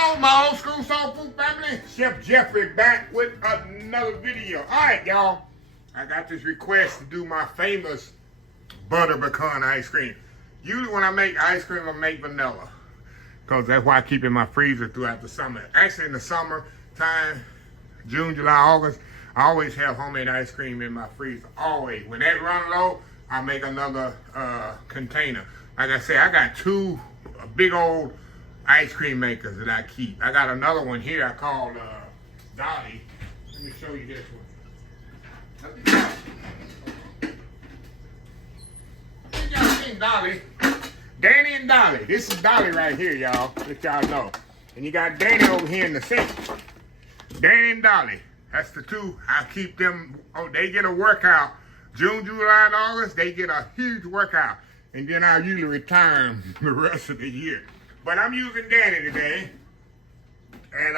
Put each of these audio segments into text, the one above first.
Hello, my old school soul food family. Chef Jeffrey back with another video. All right, y'all. I got this request to do my famous butter pecan ice cream. Usually when I make ice cream, I make vanilla, because that's why I keep in my freezer throughout the summer. Actually, in the summer time, June, July, August, I always have homemade ice cream in my freezer. Always. When that run low, I make another container. Like I said, I got two big old ice cream makers that I keep. I got another one here I called Dolly. Let me show you this one. I think y'all seen Dolly. Danny and Dolly. This is Dolly right here, y'all. Let y'all know. And you got Danny over here in the sink. Danny and Dolly. That's the two. I keep them. Oh, they get a workout. June, July, and August, they get a huge workout. And then I usually retire them the rest of the year. But I'm using Danny today. And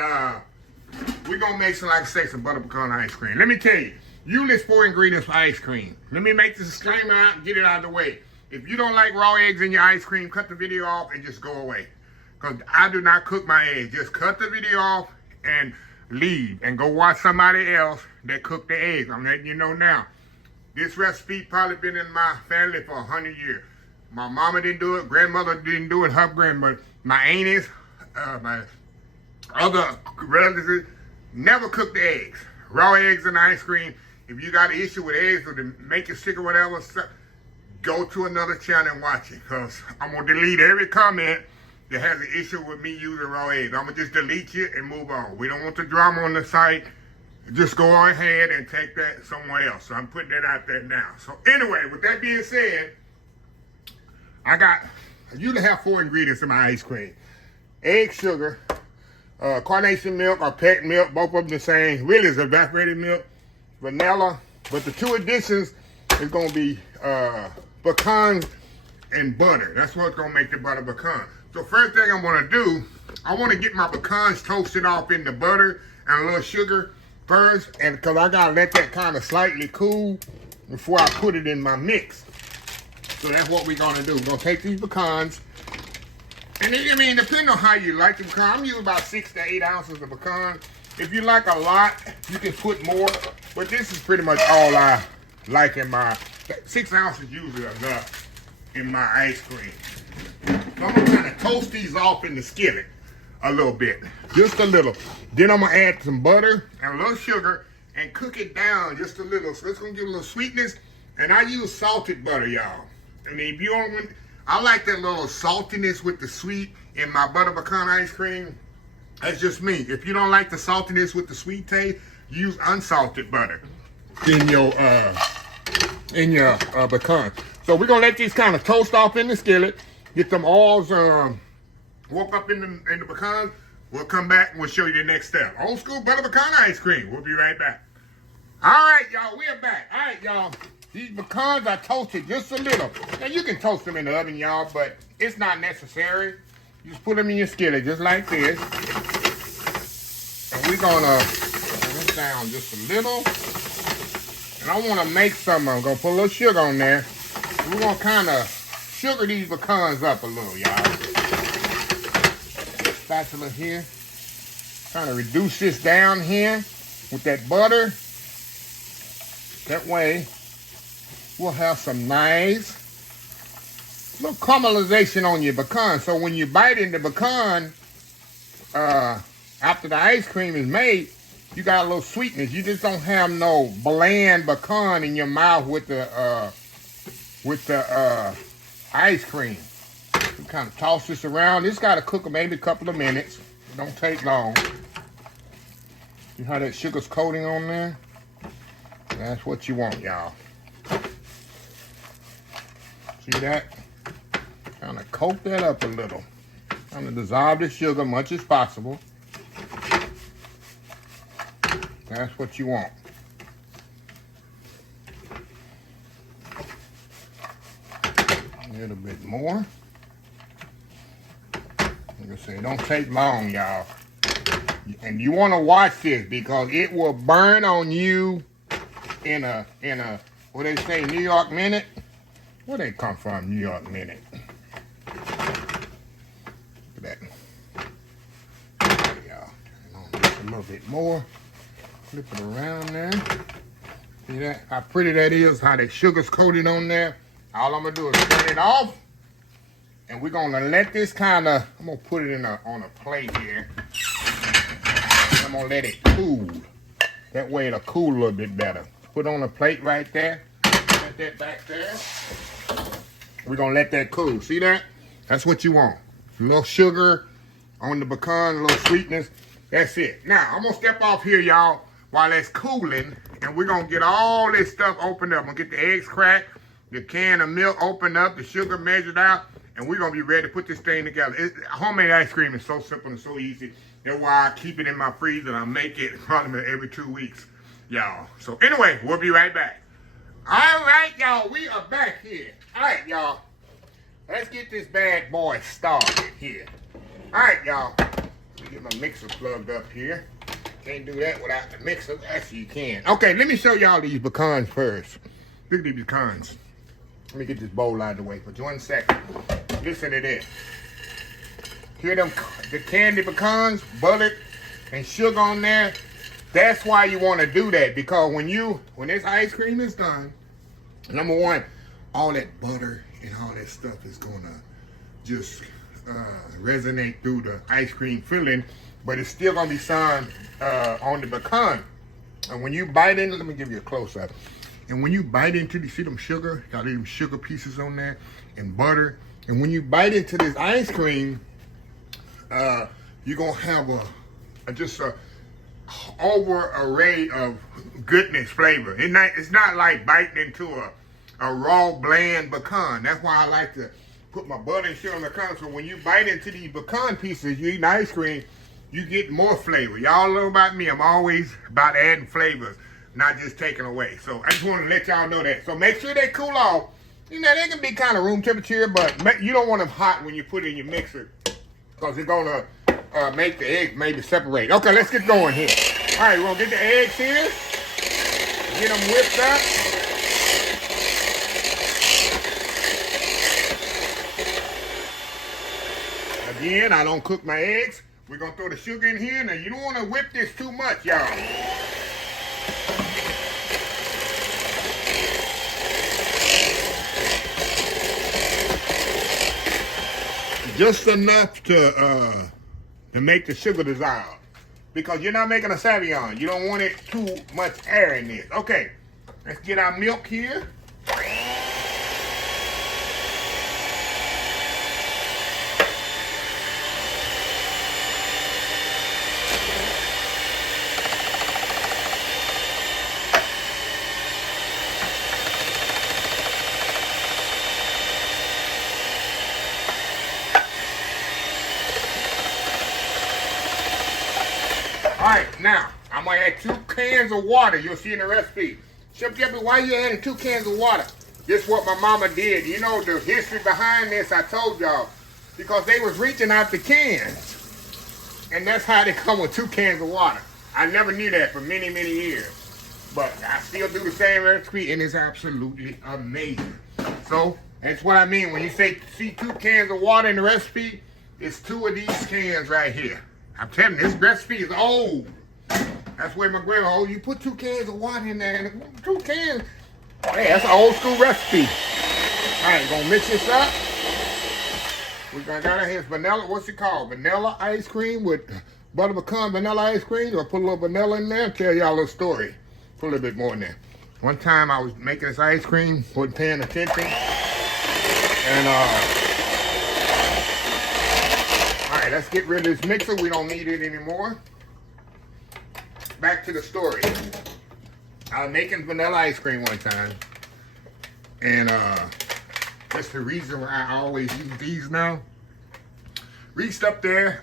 we're going to make some, like I say, some butter pecan ice cream. Let me tell you, usually it's 4 ingredients for ice cream. Let me make this disclaimer out and get it out of the way. If you don't like raw eggs in your ice cream, cut the video off and just go away. Because I do not cook my eggs. Just cut the video off and leave. And go watch somebody else that cooked the eggs. I'm letting you know now. This recipe probably been in my family for 100 years. My mama didn't do it. Grandmother didn't do it. Her grandmother. My aunties, my other relatives, never cooked the eggs. Raw eggs in ice cream. If you got an issue with eggs or to make it sick or whatever, go to another channel and watch it. Because I'm going to delete every comment that has an issue with me using raw eggs. I'm going to just delete it and move on. We don't want the drama on the site. Just go ahead and take that somewhere else. So I'm putting that out there now. So anyway, with that being said, I usually have 4 ingredients in my ice cream. Egg, sugar, carnation milk or pet milk, both of them the same. Really it's evaporated milk, vanilla, but the 2 additions is going to be pecans and butter. That's what's going to make the butter pecan. So first thing I'm going to do, I want to get my pecans toasted off in the butter and a little sugar first, and because I got to let that kind of slightly cool before I put it in my mix. So that's what we're going to do. We're going to take these pecans. And then, I mean, depending on how you like the pecan, I'm using about 6 to 8 ounces of pecan. If you like a lot, you can put more. But this is pretty much all I like in my, 6 ounces usually enough in my ice cream. So I'm going to kind of toast these off in the skillet a little bit. Just a little. Then I'm going to add some butter and a little sugar and cook it down just a little. So it's going to give a little sweetness. And I use salted butter, y'all. I mean, if you don't want, I like that little saltiness with the sweet in my butter pecan ice cream. That's just me. If you don't like the saltiness with the sweet taste, use unsalted butter in your pecan. So we're gonna let these kind of toast off in the skillet. Get them oils woke up in the pecans. We'll come back and we'll show you the next step. Old school butter pecan ice cream. We'll be right back. All right, y'all, we're back. All right, y'all. These pecans are toasted just a little. Now, you can toast them in the oven, y'all, but it's not necessary. You just put them in your skillet just like this. And we're going to turn this down just a little. And I want to make some. I'm going to put a little sugar on there. We're going to kind of sugar these pecans up a little, y'all. Spatula here. Kind of reduce this down here with that butter. That way, we'll have some nice little caramelization on your pecan. So when you bite into pecan, after the ice cream is made, you got a little sweetness. You just don't have no bland pecan in your mouth with the ice cream. You kind of toss this around. This got to cook maybe a couple of minutes. It don't take long. See how that sugar's coating on there? That's what you want, y'all. See that? Kind of coat that up a little. Kind of dissolve the sugar much as possible. That's what you want. A little bit more. Like I say, it don't take long, y'all. And you want to watch this because it will burn on you in a what they say, New York minute. Where they come from, New York minute? Look at that. little bit more. Flip it around there. See that? How pretty that is, how the sugar's coated on there. All I'm gonna do is turn it off. And we're gonna let this I'm gonna put it on a plate here. I'm gonna let it cool. That way it'll cool a little bit better. Put on a plate right there. Set that back there. We're gonna let that cool. See that? That's what you want. A little sugar on the pecan, a little sweetness. That's it. Now, I'm gonna step off here, y'all, while that's cooling, and we're gonna get all this stuff opened up. I'm gonna get the eggs cracked, the can of milk opened up, the sugar measured out, and we're gonna be ready to put this thing together. Homemade ice cream is so simple and so easy. That's why I keep it in my freezer and I make it probably every 2 weeks, y'all. So anyway, we'll be right back. All right, y'all, we are back here. All right, y'all. Let's get this bad boy started here. All right, y'all. Let me get my mixer plugged up here. Can't do that without the mixer. Yes, you can. Okay, let me show y'all these pecans first. Look at these pecans. Let me get this bowl out of the way for 1 second. Listen to this. Hear them, the candy pecans, butter and sugar on there. That's why you want to do that, because when this ice cream is done, number one, all that butter and all that stuff is gonna just resonate through the ice cream filling, but it's still gonna be some on the pecan. And when you bite in, let me give you a close up. And when you bite into the, see them sugar, got them sugar pieces on there and butter. And when you bite into this ice cream, you're gonna have just a over array of goodness flavor. It's not like biting into a raw bland pecan. That's why I like to put my butter and sugar on the pecan. So when you bite into these pecan pieces, you eat ice cream, you get more flavor. Y'all know about me. I'm always about adding flavors, not just taking away. So I just want to let y'all know that. So make sure they cool off. You know, they can be kind of room temperature, but you don't want them hot when you put it in your mixer, because it's gonna make the eggs maybe separate. Okay, let's get going here. All right, we're gonna get the eggs here, get them whipped up. Again, I don't cook my eggs. We're gonna throw the sugar in here. Now, you don't wanna whip this too much, y'all. Just enough to make the sugar dissolve, because you're not making a Savion. You don't want it too much air in this. Okay, let's get our milk here. All right, now, I'm gonna add 2 cans of water. You'll see in the recipe. Chef Jeffrey, why are you adding 2 cans of water? This is what my mama did. You know the history behind this, I told y'all. Because they was reaching out the cans. And that's how they come with 2 cans of water. I never knew that for many, many years. But I still do the same recipe, and it's absolutely amazing. So, that's what I mean. When you see 2 cans of water in the recipe, it's 2 of these cans right here. I'm telling you, this recipe is old. That's where my grandma, oh, you put 2 cans of water in there, and 2 cans. Hey, that's an old school recipe. All right, gonna mix this up. We got here vanilla, what's it called? Vanilla ice cream with butter pecan vanilla ice cream. Or put a little vanilla in there and tell y'all a little story. Put a little bit more in there. One time I was making this ice cream, wasn't paying attention. And all right, let's get rid of this mixer. We don't need it anymore. Back to the story. I was making vanilla ice cream one time. And that's the reason why I always use these now. Reached up there.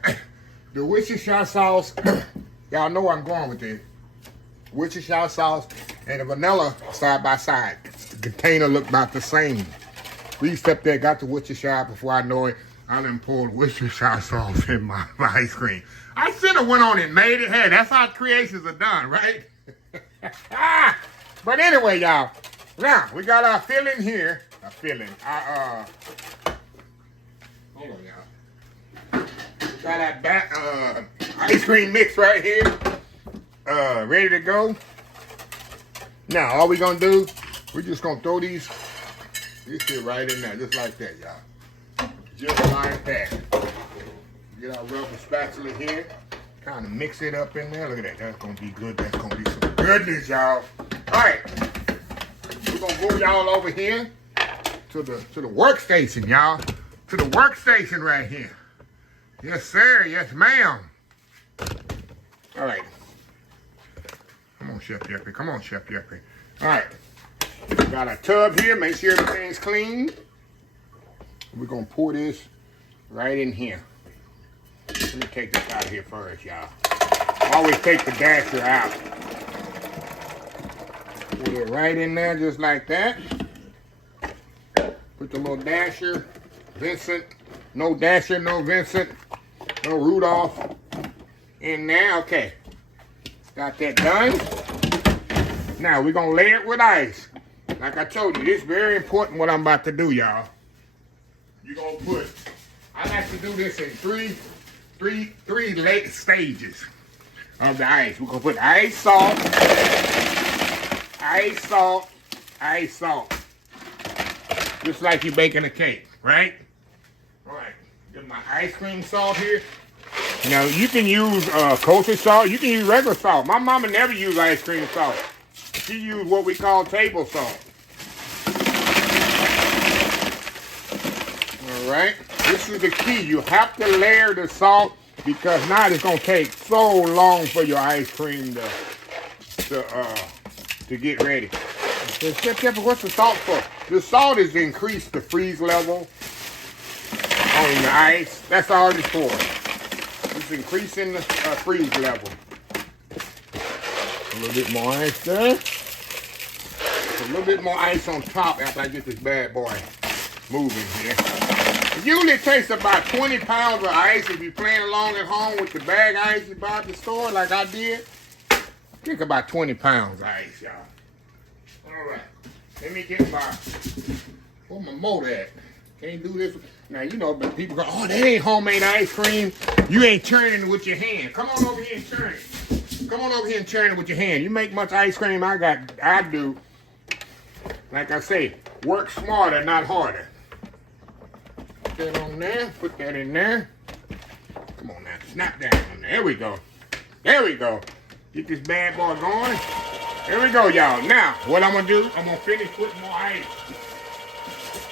The Worcestershire sauce. Y'all know where I'm going with this. Worcestershire sauce and the vanilla side by side. The container looked about the same. Reached up there, got the Worcestershire. Before I know it, I done poured Worcestershire sauce in my ice cream. I should have went on and made it. Hey, that's how creations are done, right? But anyway, y'all. Now, we got our filling here. Our filling. Hold on, y'all. We got our ice cream mix right here. ready to go. Now, all we're gonna do, we're just gonna throw this shit right in there, just like that, y'all. Just like that. Get our rubber spatula here. Kind of mix it up in there. Look at that. That's gonna be good. That's gonna be some goodness, y'all. All right. We're gonna move y'all over here to the workstation, y'all. To the workstation right here. Yes, sir. Yes, ma'am. All right. Come on, Chef Jeffrey. Come on, Chef Jeffrey. All right. We got our tub here. Make sure everything's clean. We're going to pour this right in here. Let me take this out of here first, y'all. Always take the dasher out. Put it right in there just like that. Put the little dasher, Vincent. No dasher, no Vincent. No Rudolph. In there. Okay. Got that done. Now we're going to layer it with ice. Like I told you, this is very important what I'm about to do, y'all. You're going to put, I like to do this in three late stages of the ice. We're going to put ice, salt, ice, salt, ice, salt. Just like you're baking a cake, right? All right. Get my ice cream salt here. Now, you can use kosher salt. You can use regular salt. My mama never used ice cream salt. She used what we call table salt. All right. This is the key. You have to layer the salt because now it's going to take so long for your ice cream to get ready. So, Chef, what's the salt for? The salt is to increase the freeze level on the ice. That's all it's for. It's increasing the freeze level. A little bit more ice there. A little bit more ice on top after I get this bad boy moving here. It usually takes about 20 pounds of ice if you're playing along at home with the bag ice you buy at the store like I did. Take about 20 pounds of ice, y'all. All right. Let me get where my motor at? Can't do this. Now, you know, but people go, oh, that ain't homemade ice cream. You ain't churning it with your hand. Come on over here and churn it. Come on over here and churn it with your hand. You make much ice cream I do. Like I say, work smarter, not harder. Put that on there. Put that in there. Come on now. Snap down on there. There we go. There we go. Get this bad boy going. There we go, y'all. Now, what I'm going to do, I'm going to finish putting more ice.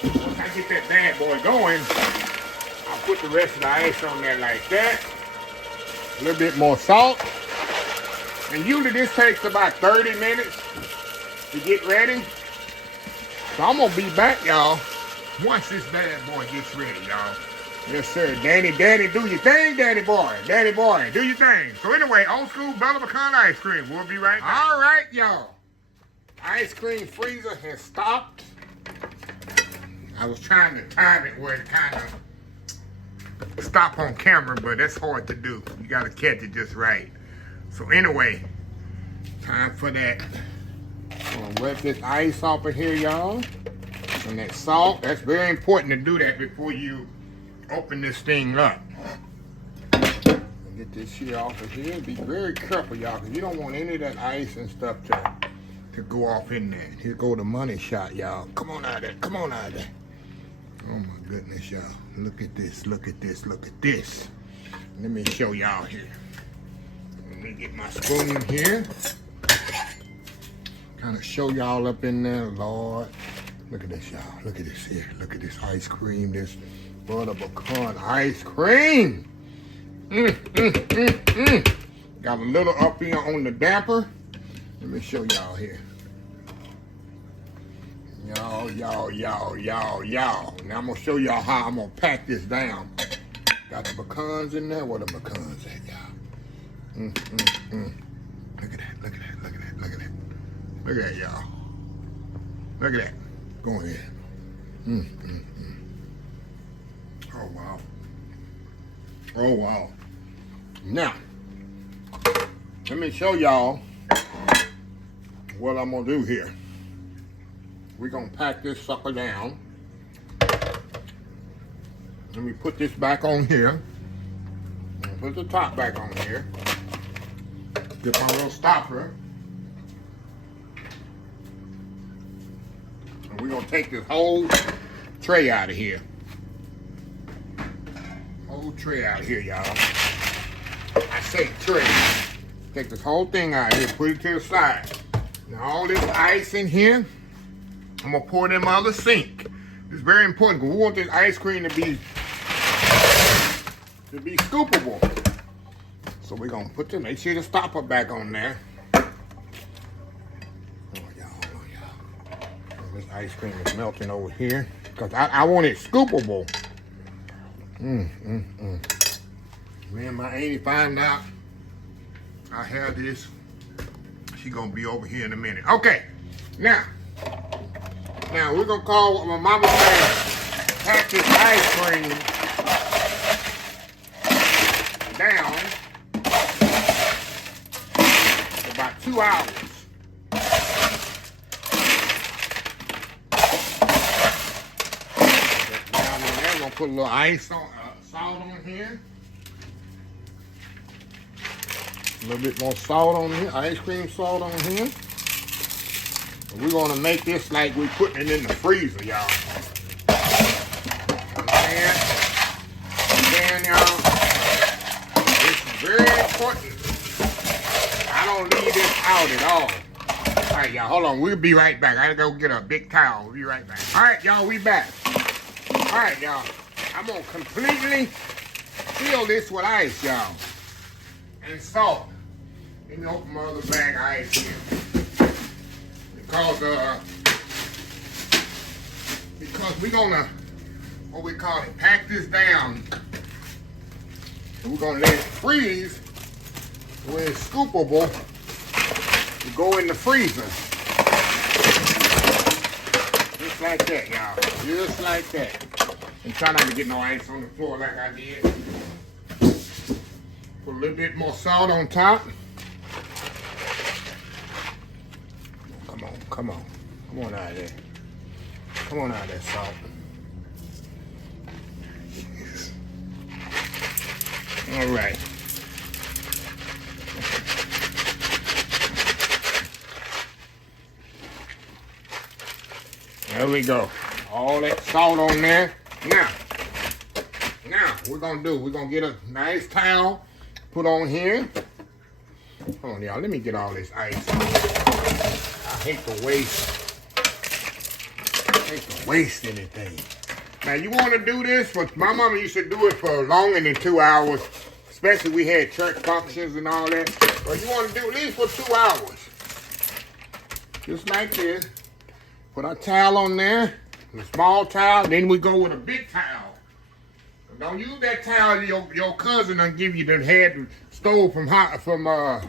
Once I get that bad boy going, I'll put the rest of the ice on there like that. A little bit more salt. And usually this takes about 30 minutes to get ready. So I'm going to be back, y'all, once this bad boy gets ready, y'all. Yes, sir. Daddy, do your thing, daddy boy. Daddy boy, do your thing. So anyway, old school Bella Pecan ice cream. We'll be right back. All right, y'all. Ice cream freezer has stopped. I was trying to time it where it kind of stop on camera, but that's hard to do. You got to catch it just right. So anyway, time for that. I'm going to wet this ice off of here, y'all. And that salt, that's very important to do that before you open this thing up. Get this shit off of here. Be very careful, y'all, because you don't want any of that ice and stuff to go off in there. Here go the money shot, y'all. Come on out of there. Come on out of there. Oh my goodness, y'all. Look at this. Look at this. Look at this. Let me show y'all here. Let me get my spoon here. Kind of show y'all up in there, Lord. Look at this, y'all. Look at this here. Look at this ice cream. This butter pecan ice cream. Got a little up here on the damper. Let me show y'all here. Y'all. Now I'm gonna show y'all how I'm gonna pack this down. Got the pecans in there. Where the pecans at, y'all? Look at that. Look at that. Look at that. Look at that. Look at that, y'all. Look at that. Go ahead. Oh wow. Oh wow. Now, let me show y'all what I'm gonna do here. We're gonna pack this sucker down. Let me put this back on here. Put the top back on here. Get my little stopper. And we're gonna take this whole tray out of here. Whole tray out of here, y'all. I say tray. Take this whole thing out of here, put it to the side. Now all this ice in here, I'm gonna pour it in my other sink. It's very important because we want this ice cream to be scoopable. So we're gonna make sure the stopper back on there. Hold on, y'all. This ice cream is melting over here because I want it scoopable. Me and my Auntie find out I have this. She gonna be over here in a minute. Okay, now we're gonna call what my mama said, pack this ice cream down for about 2 hours. Down in there, we're gonna put a little ice on, salt on here. A little bit more salt on here, ice cream salt on here. We're gonna make this like we're putting it in the freezer, y'all. Understand? Understand, y'all? This is very important. I don't leave this out at all. All right, y'all, hold on. We'll be right back. I gotta go get a big towel. We'll be right back. All right, y'all, we back. All right, y'all. I'm gonna completely fill this with ice, y'all, and salt. Let me open my other bag of ice here. Because we're gonna, what we call it, pack this down. And we're gonna let it freeze when it's scoopable to go in the freezer. Just like that, y'all. Just like that. And try not to get no ice on the floor like I did. Put a little bit more salt on top. Come on. Come on out of there. Come on out of there, salt. Yes. All right. There we go. All that salt on there. Now, we're gonna get a nice towel, put on here. Hold on, y'all. Let me get all this ice. I hate to waste anything. Now you want to do this, but my mama used to do it for longer than 2 hours, especially we had church functions and all that. But you want to do at least for 2 hours. Just like this. Put our towel on there, a small towel, then we go with a big towel. Don't use that towel your cousin will give you that had stole from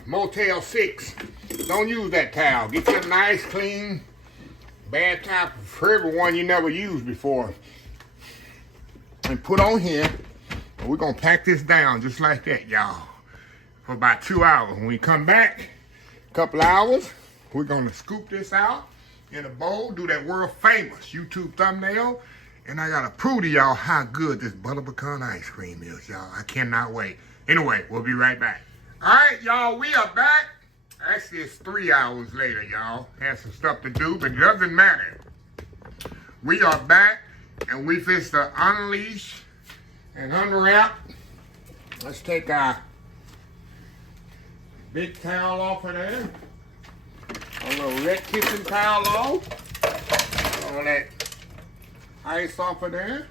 Motel 6. Don't use that towel. Get you a nice, clean, bad towel for everyone you never used before. And put on here. And we're going to pack this down just like that, y'all, for about 2 hours. When we come back, a couple hours, we're going to scoop this out in a bowl, do that world famous YouTube thumbnail. And I got to prove to y'all how good this butter pecan ice cream is, y'all. I cannot wait. Anyway, we'll be right back. All right, y'all, we are back. Actually, it's 3 hours later, y'all. Had some stuff to do, but it doesn't matter. We are back, and we fixed to unleash and unwrap. Let's take our big towel off of there. A little red kitchen towel off. All that ice off of there.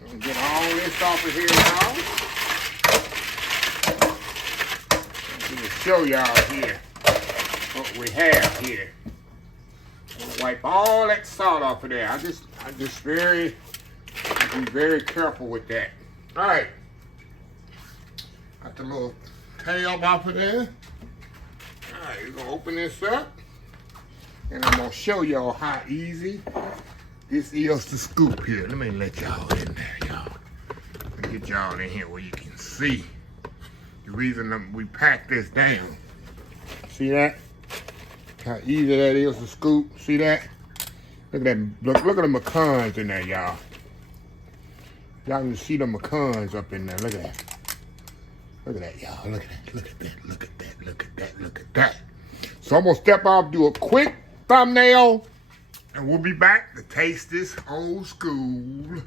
We'll get all this off of here, y'all. I'm gonna show y'all here what we have here. Wipe all that salt off of there. I just be very careful with that. All right. Got the little tail off of there. All right, we're gonna open this up. And I'm gonna show y'all how easy this is to scoop here. Let me let y'all in there, y'all. Let me get y'all in here where you can see the reason we pack this down. See that? How easy that is to scoop. See that? Look at that. Look at the pecans in there, y'all. Y'all can see the pecans up in there. Look at that. Look at that, y'all. Look at that. Look at that. Look at that. Look at that. Look at that. So I'm gonna step off, do a quick thumbnail, and we'll be back to taste this old school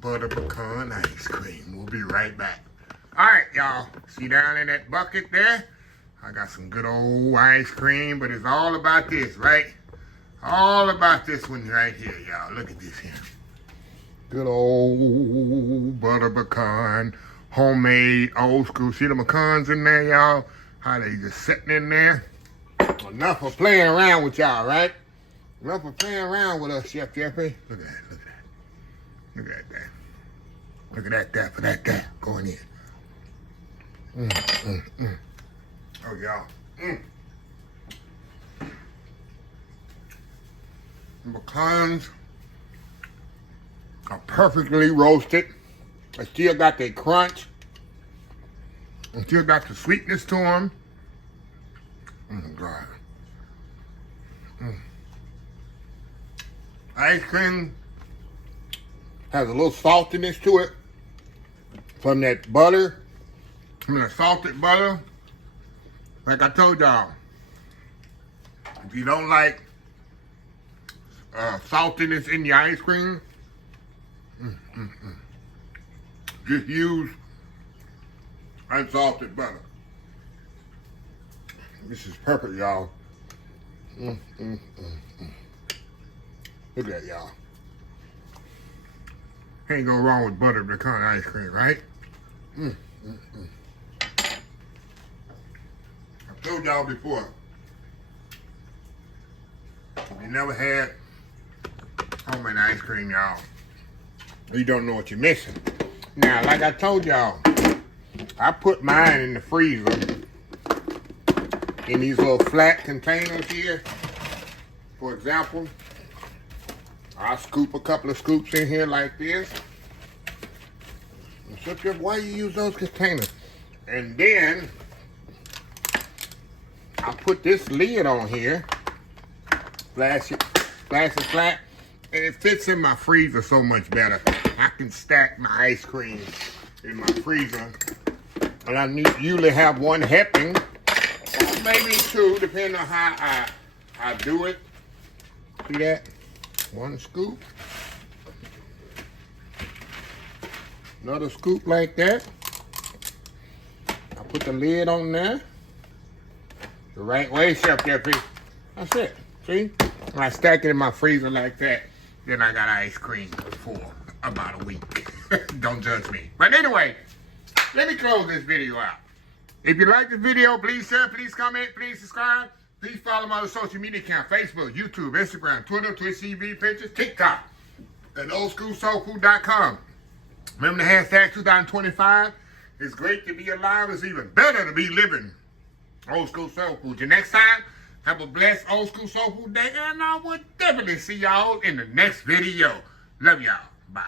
butter pecan ice cream. We'll be right back. All right, y'all. See down in that bucket there? I got some good old ice cream, but it's all about this, right? All about this one right here, y'all. Look at this here. Good old butter pecan, homemade, old school. See the pecans in there, y'all? How they just sitting in there? Enough of playing around with y'all, right? Enough of playing around with us, Chef Jeffrey. Look at that, look at that. Look at that. Look at that, going in. Oh, y'all. The pecans are perfectly roasted. They still got their crunch. They still got the sweetness to them. Oh my God. Ice cream has a little saltiness to it from that butter, from the salted butter. Like I told y'all, if you don't like saltiness in your ice cream, just use unsalted butter. This is perfect, y'all. Look at that, y'all. Can't go wrong with butter pecan ice cream, right? I told y'all before, if you never had homemade ice cream, y'all, you don't know what you're missing. Now, like I told y'all, I put mine in the freezer in these little flat containers here. For example, I'll scoop a couple of scoops in here like this. So just why you use those containers? And then I'll put this lid on here, flash it flat, and it fits in my freezer so much better. I can stack my ice cream in my freezer, and I usually have one helping, or maybe two, depending on how I do it. See that? One scoop. Another scoop like that. I put the lid on there. The right way, Chef Jeffrey. That's it. See? When I stack it in my freezer like that, then I got ice cream for about a week. Don't judge me. But anyway, let me close this video out. If you like the video, please share, please comment, please subscribe. Please follow my other social media account, Facebook, YouTube, Instagram, Twitter, Twitch TV, pictures, TikTok, and oldschoolsoulfood.com. Remember the hashtag 2025? It's great to be alive. It's even better to be living. Old School Soul Food. Till next time, have a blessed Old School Soul Food day, and I will definitely see y'all in the next video. Love y'all. Bye.